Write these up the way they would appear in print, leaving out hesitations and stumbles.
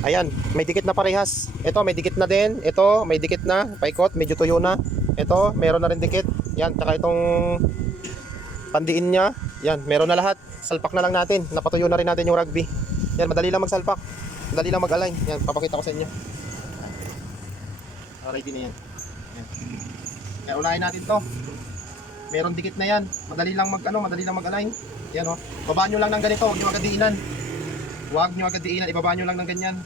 Ayan, may dikit na parehas. Ito, may dikit na din. Ito, may dikit na. Paikot, medyo tuyo na. Ito, meron na rin dikit. Yan, tsaka itong pandiin niya. Yan, meron na lahat. Salpak na lang natin. Napatuyo na rin natin yung rugby. Yan, madali lang magsalpak. Madali lang mag-align. Yan, papakita ko sa inyo. Ready na yan. Yan. Kaya unahin natin to. Meron dikit na yan. Madali lang madali lang mag-align. Yan oh. Babaan nyo lang ng ganito, huwag nyo agad diinan. Huwag nyo agad diinan, ibaba nyo lang ng ganyan.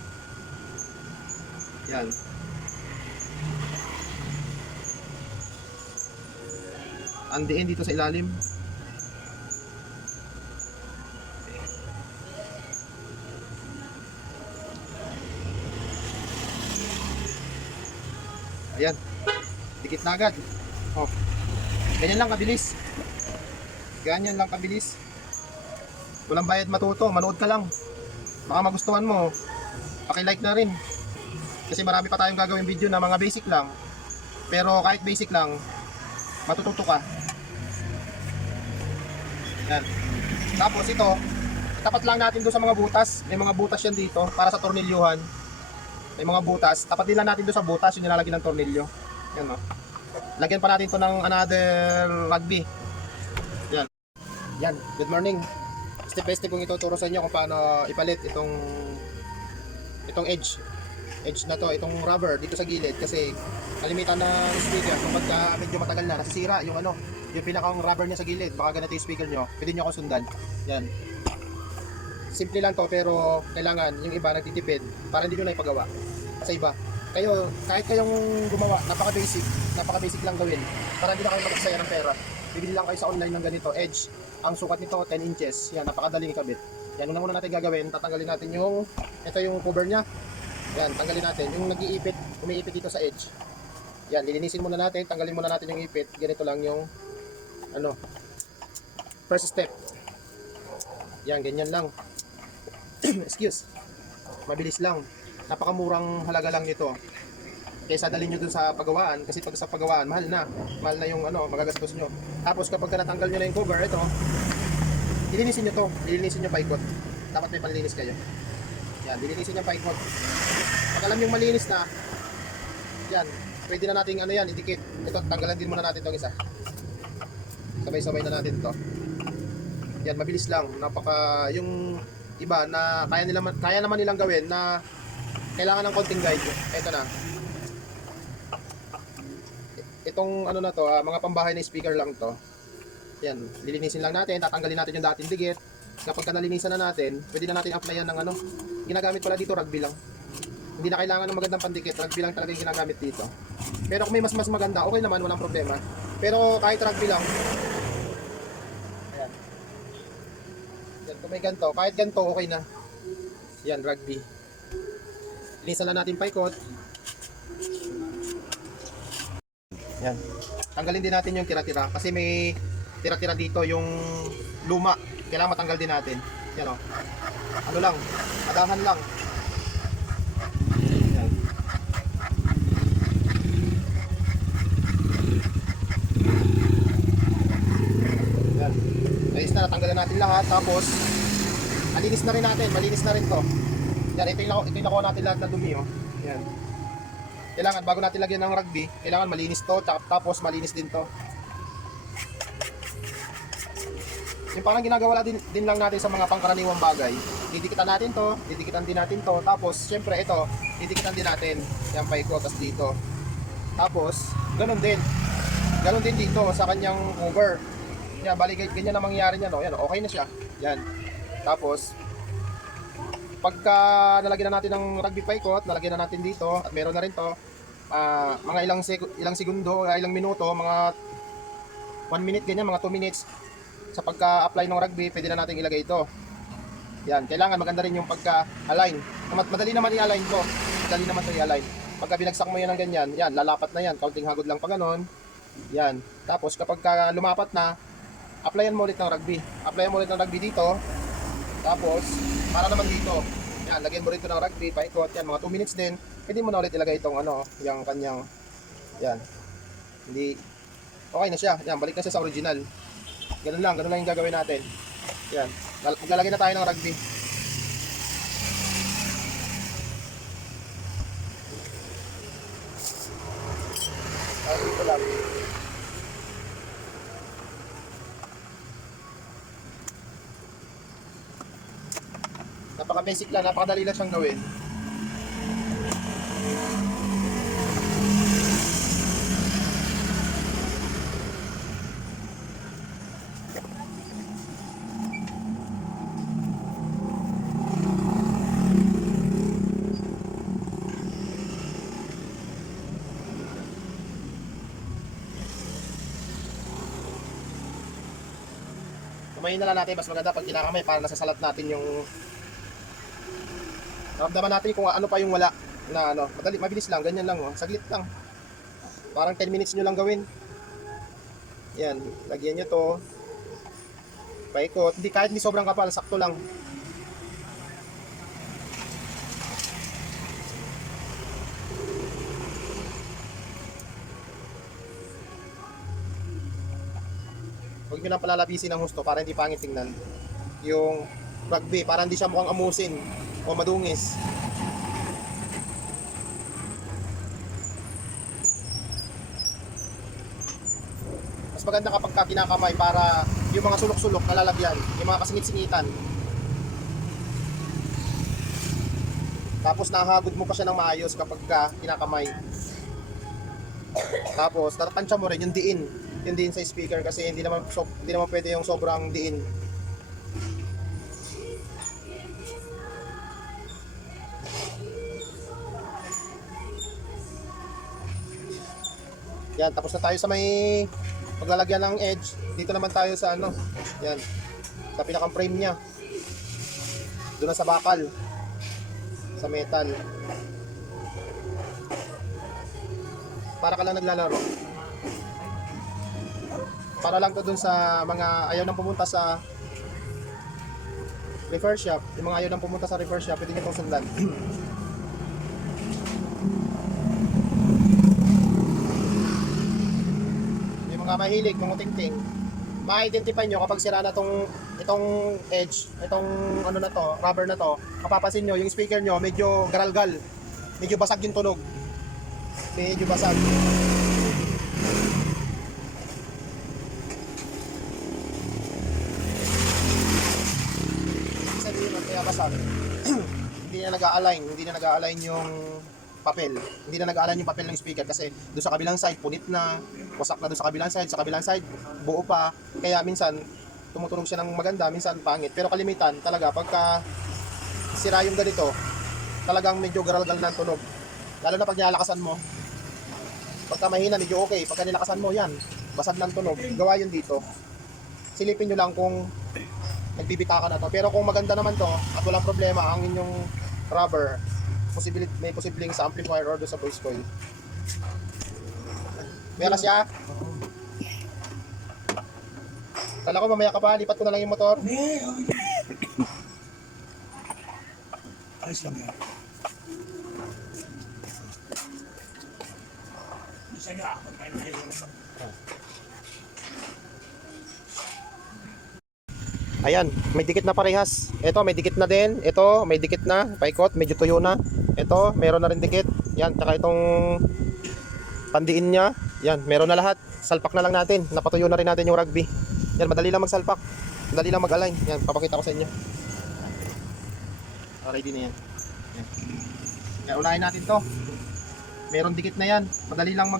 Yan. Andiin dito sa ilalim. Ayan. Dikit na agad. Oh. Ganyan lang kabilis. Ganyan lang kabilis. Walang bayad matuto, manood ka lang. Baka magustuhan mo. Paki-like na rin. Kasi marami pa tayong gagawin video na mga basic lang. Pero kahit basic lang, matututo ka. Yan. Tapos ito, tapat lang natin doon sa mga butas. May mga butas yan dito para sa tornilyuhan. May mga butas. Tapat din lang natin doon sa butas yung nilalagyan ng tornilyo. Yan o. Lagyan pa natin to ng another rugby. Yan. Yan. Good morning. Step by step kong ituturo sa inyo kung paano ipalit itong edge na to, itong rubber dito sa gilid kasi kalimitan ng speaker kapag medyo matagal na nasisira yung yung pinakang rubber niya sa gilid, baka ganito yung speaker nyo, pwede nyo akong sundan. Yan. Simple lang to pero kailangan yung iba nagtitipid para hindi nyo na ipagawa sa iba. Kayo, kahit kayong gumawa, napaka basic lang gawin para hindi na kayo mag-aksaya ng pera. Bibili lang kayo sa online ng ganito, edge. Ang sukat nito 10 inches. Yan, napakadaling ikabit. Yan, unang-una natin gagawin, tatanggalin natin ito yung cover niya. Yan, tanggalin natin yung umiipit dito sa edge. Yan, lilinisin muna natin, tanggalin muna natin yung ipit. Ganito lang yung first step. Yan, ganyan lang. Excuse. Mabilis lang. Napakamurang halaga lang nito. Kaysa dalhin nyo dun sa pagawaan, kasi pag sa pagawaan, mahal na yung magagastos nyo. Tapos kapag natanggal nyo na yung cover, ito, lilinisin nyo paikot. Dapat may panlinis kayo. Yan, lilinisin nyo paikot. Pag alam yung malinis na, yan, pwede na nating idikit. Ito, tanggalan din muna natin itong isa. Sabay-sabay na natin to. Yan, mabilis lang. Yung iba na kaya naman nilang gawin na kailangan ng konting guide. Ito na. Itong na to, mga pambahay na speaker lang to. Yan, lilinisin lang natin, tatanggalin natin yung dating dikit. Kapag nalinisan na natin, pwede na natin applyan ng ginagamit pala dito rugby lang. Hindi na kailangan ng magandang pandikit, rugby lang talaga yung ginagamit dito. Pero kung may mas maganda, okay naman, walang problema. Pero kahit rugby lang, ayan. Yan, kung may ganito, kahit ganito, okay na. Yan, rugby. Linisan lang natin paikot. Yan. Tanggalin din natin yung tira-tira kasi may tira-tira dito yung luma. Kailangan matanggal din natin. Yan o. Lang, adahan lang. Yan. Yan. Ayos na, natanggalan natin lahat. Tapos, malinis na rin to. Yan, ito yung nakuha natin lahat na dumi o. Yan. Kailangan bago natin lagyan ng rugby, kailangan malinis to, tapos malinis din to. Yung parang ginagawa din lang natin sa mga pangkaraniwang bagay. Didikitan natin to, didikitan din natin to, tapos syempre ito, didikitan din natin. Yan paikot, tas dito. Tapos, ganun din dito sa kanyang cover. Yan, bali ganyan ang mangyayari niya, no? Yan, okay na siya. Yan. Tapos, pagka nalagyan na natin ng rugby paikot, nalagyan na natin dito at meron na rin to mga ilang segundo, ilang minuto, mga 1 minute ganyan, mga 2 minutes sa pagka-apply ng rugby, pwede na natin ilagay ito. Yan, kailangan maganda rin yung pagka-align. Madali naman i-align to. Madali naman to i-align. Pagka binagsak mo yan ng ganyan, yan, lalapat na yan. Kaunting hagod lang pa ganon. Yan. Tapos kapag lumapat na, applyan mo ulit ng rugby. Applyan mo ulit ng rugby dito. Tapos, para naman dito, yan, lagyan mo rito ng rugby, paikot, yan, mga 2 minutes din, pwede mo na ulit ilagay itong yung kanyang, yan, hindi, okay na siya, yan, balik na siya sa original, ganun lang yung gagawin natin, yan, maglalagay na tayo ng rugby, napaka-basic lang, napakadali lang siyang gawin. Kumain na lang natin, mas maganda pag kinakamay para nasasalat natin yung naramdaman natin kung ano pa yung wala na ano, madali, mabilis lang, ganyan lang, oh. Saglit lang. Parang 10 minutes nyo lang gawin. Yan, lagyan nyo to. Paikot, hindi kahit hindi sobrang kapal, sakto lang. Huwag nyo lang palalabisin ng husto para hindi pangit tingnan. Yung rugby, para hindi siya mukhang amusin o madungis. Mas maganda kapag kinakamay para yung mga sulok-sulok nalalagyan, yung mga kasingit-singitan. Tapos nahagod mo pa siya ng maayos kapag kinakamay. Tapos tatansya mo rin yung diin sa speaker kasi hindi naman pwede yung sobrang diin. Yan, tapos na tayo sa may paglalagyan ng edge. Dito naman tayo sa ano, yan, sa pinakang frame niya. Doon na sa bakal, sa metal. Para ka lang naglalaro. Para lang to dun sa mga ayaw nang pumunta sa repair shop. Yung mga ayaw nang pumunta sa repair shop, pwede nyo itong sundan. Yung mga mahilig, mamutingting, ma-identify nyo kapag sira na itong edge, itong ano na to, rubber na to, mapapansin nyo, yung speaker nyo medyo garalgal, medyo basag yung tunog. Medyo basag. Kaya basag. Hindi na nag-a-align yung papel. Hindi na nag-a-align yung papel ng speaker kasi doon sa kabilang side punit na, wasak na doon sa kabilang side buo pa. Kaya minsan tumutunog siya ng maganda, minsan pangit. Pero kalimitan talaga pagka sira yung ganito, talagang medyo garalgal na ang tunog. Lalo na pag nilalakasan mo. Pagka mahina medyo okay, pagka nilakasan mo yan, basag ng tunog. Gawa yun dito. Silipin nyo lang kung nagbibitaka na to. Pero kung maganda naman to at walang problema ang inyong rubber, may posibleng sa amplifier or sa voice coil. Meron siya. Kala ko mamaya ka pa, lipat ko na lang yung motor. Ayos lang yan. Ayan, may dikit na parehas. Ito, may dikit na din. Ito, may dikit na. Paikot, medyo tuyo na. Ito, meron na rin dikit. Yan, tsaka itong pandiin niya. Yan, meron na lahat. Salpak na lang natin. Napatuyo na rin natin yung rugby. Yan, madali lang magsalpak. Madali lang mag-align. Yan, papakita ko sa inyo. Ready na yan. Yan. Kaya unahin natin to. Meron dikit na yan. Madali lang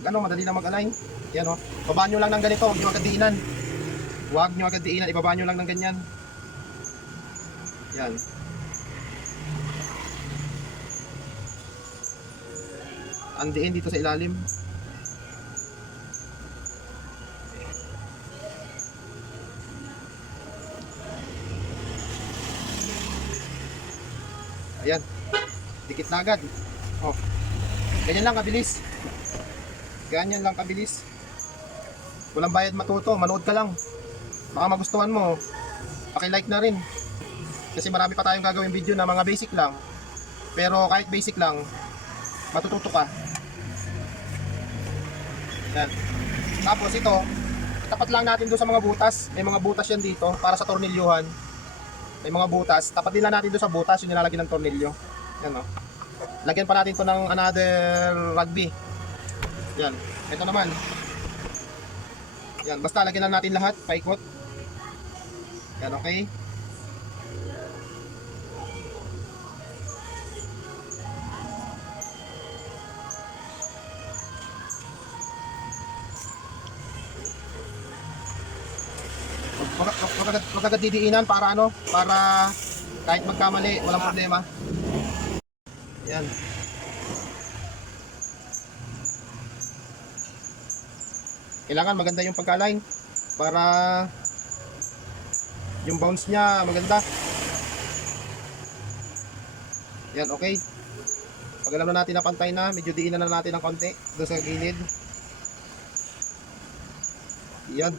mag-align. Yan o. Babaan nyo lang ng ganito. Huwag nyo agad diinan. Huwag nyo agad diinan. Ibaba nyo lang ng ganyan. Yan. Andiin dito sa ilalim. Ayan. Dikit na agad. Oh. Ganyan lang kabilis. Ganyan lang kabilis. Walang bayad matuto. Manood ka lang. Baka magustuhan mo. Paki-like na rin. Kasi marami pa tayong gagawin video na mga basic lang. Pero kahit basic lang, matututo ka. Yan. Tapos ito, tapat lang natin doon sa mga butas. May mga butas yan dito para sa tornilyuhan. May mga butas. Tapat din lang natin doon sa butas yung nilalagyan ng tornilyo. Yan o. Lagyan pa natin to ng another rugby. Yan. Ito naman. Yan. Basta lagyan lang natin lahat. Paikot. Yan, okay. wag agad didiinan para ano, para kahit magkamali, walang problema. Yan. Kailangan maganda yung pagka-align para yung bounce niya maganda. Yan, okay. Pag alam na natin na pantay na, medyo diinan na natin ng konti doon sa gilid. Yan.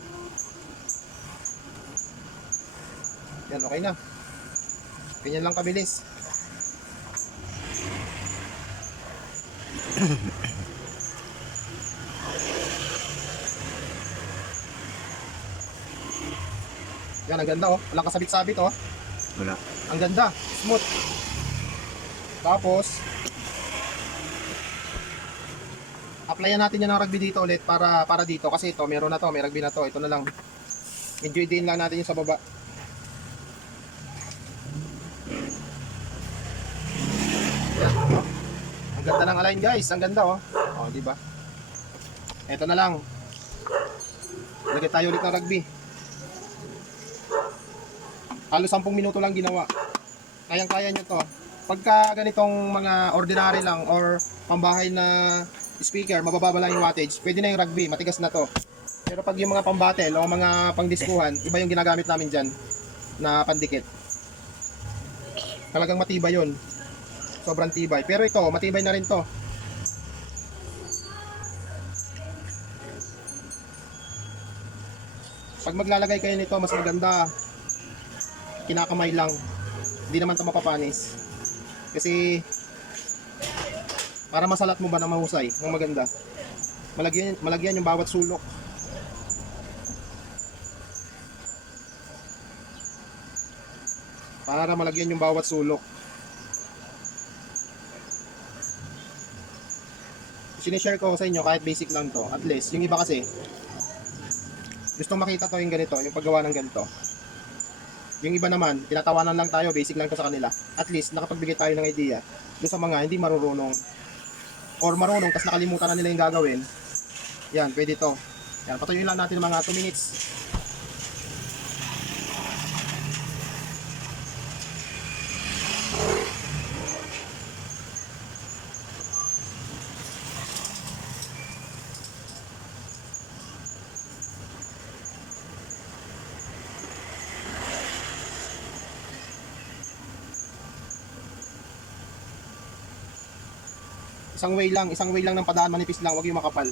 Yan, okay na. Ganyan lang kabilis. Yan, ang ganda oh. Walang kasabit-sabit oh. Wala. Ang ganda. Smooth. Tapos, applyan natin yan ng rugby dito ulit para dito. Kasi ito, meron na to. May rugby na to. Ito na lang. Medyo i-din lang natin yung sa baba. Yan. Ang ganda ng align guys. Ang ganda oh. Oh, di ba? Ito na lang. Lagay tayo ulit ng rugby. Halos 10 minuto lang ginawa. Kayang-kaya nyo to. Pagka ganitong mga ordinary lang or pambahay na speaker, mababa lang yung wattage, pwede na yung rugby, matigas na to. Pero pag yung mga pambattle o mga pangdiskuhan, iba yung ginagamit namin dyan na pandikit. Talagang matibay yun. Sobrang tibay. Pero ito, matibay na rin to. Pag maglalagay kayo nito, mas maganda kinakamay lang. Hindi naman ito mapapanis. Kasi para masalat mo ba na mahusay, ng maganda. Malagyan yung bawat sulok. Para malagyan yung bawat sulok. Sinishare ko sa inyo kahit basic lang to. At least, yung iba kasi gustong makita to yung ganito, yung paggawa ng ganito. Yung iba naman, tinatawanan lang tayo, basic lang to sa kanila. At least, nakapagbigay tayo ng idea doon sa mga hindi marunong or marunong, tas nakalimutan na nila yung gagawin. Yan, pwede to. Yan, patuyuin lang natin ng mga 2 minutes. Isang way lang ng padaan, manipis lang, wag yung makapal.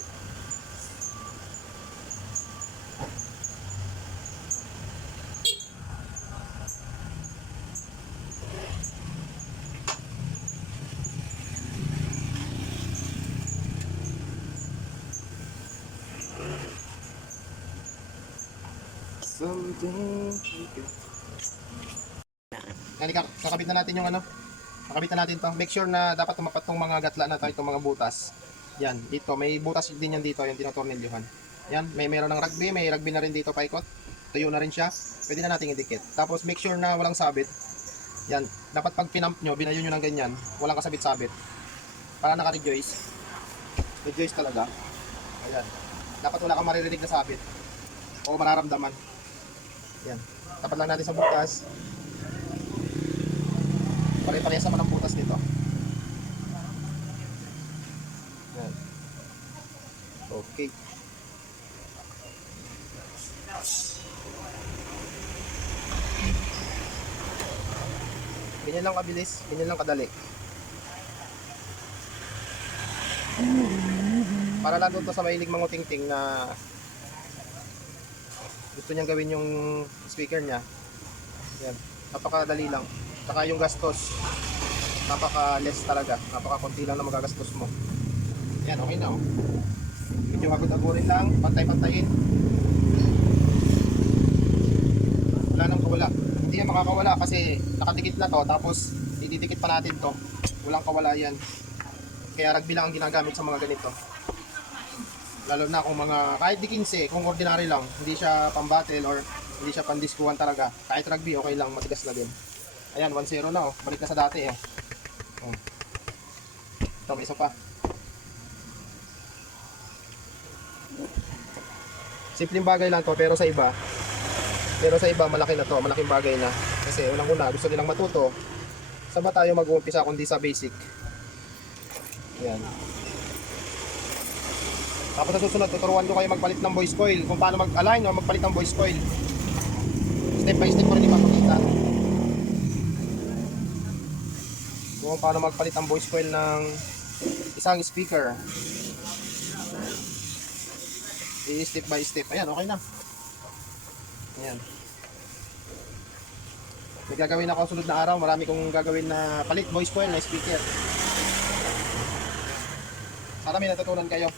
Yan, kakabit na natin yung ano. Kakabit na natin to. Make sure na dapat tumapat tong mga gatla na to, itong mga butas. Yan, dito. May butas din yan dito, yung tinatornilyuhan. Yan, meron ng rugby. May rugby na rin dito, paikot. Tuyo na rin siya. Pwede na natin idikit. Tapos make sure na walang sabit. Yan, dapat pag pinamp nyo, binayo nyo ng ganyan, walang kasabit-sabit. Para naka-rejoice. Rejoice talaga. Ayan. Dapat wala kang maririnig na sabit. O mararamdaman. Yan. Tapat lang natin sa butas. Pare-parehas naman ang butas dito. Yan. Okay. Ganyan lang kabilis, ganyan lang kadali. Para lang doon to sa mahilig manguting-ting na gusto niyang gawin yung speaker niya. Yan. Napakadali lang. Saka yung gastos, napaka-less talaga. Napaka-konti lang na magagastos mo. Yan, okay na oh. Medyo agad-agurin lang, pantay-pantayin. Wala nang kawala. Hindi yan makakawala kasi nakadikit na to, tapos dididikit pa natin to. Walang kawala yan. Kaya rugby lang ang ginagamit sa mga ganito. Lalo na kung mga, kahit di 15, kung ordinary lang, hindi siya pang-battle or hindi siya pang-diskuhan talaga. Kahit rugby, okay lang, matigas na din. Ayan, 1-0 na oh. Balik na sa dati eh. Ito, may isa pa. Simpleng bagay lang to, pero sa iba, Pero sa iba, malaki na to, malaking bagay na. Kasi unang-una, gusto nilang matuto. Saan ba tayo mag-uumpisa kundi sa basic? Yan. Tapos sa susunod, tuturuan ko kayo magpalit ng voice coil. Kung paano mag-align o magpalit ng voice coil. Step by step ko rin ipapakita. Kung paano magpalit ng voice coil ng isang speaker. Step by step. Ayan, okay na. Ayan. May gagawin ako sunod na araw. Marami kong gagawin na palit voice coil na speaker. Sana may natutunan kayo.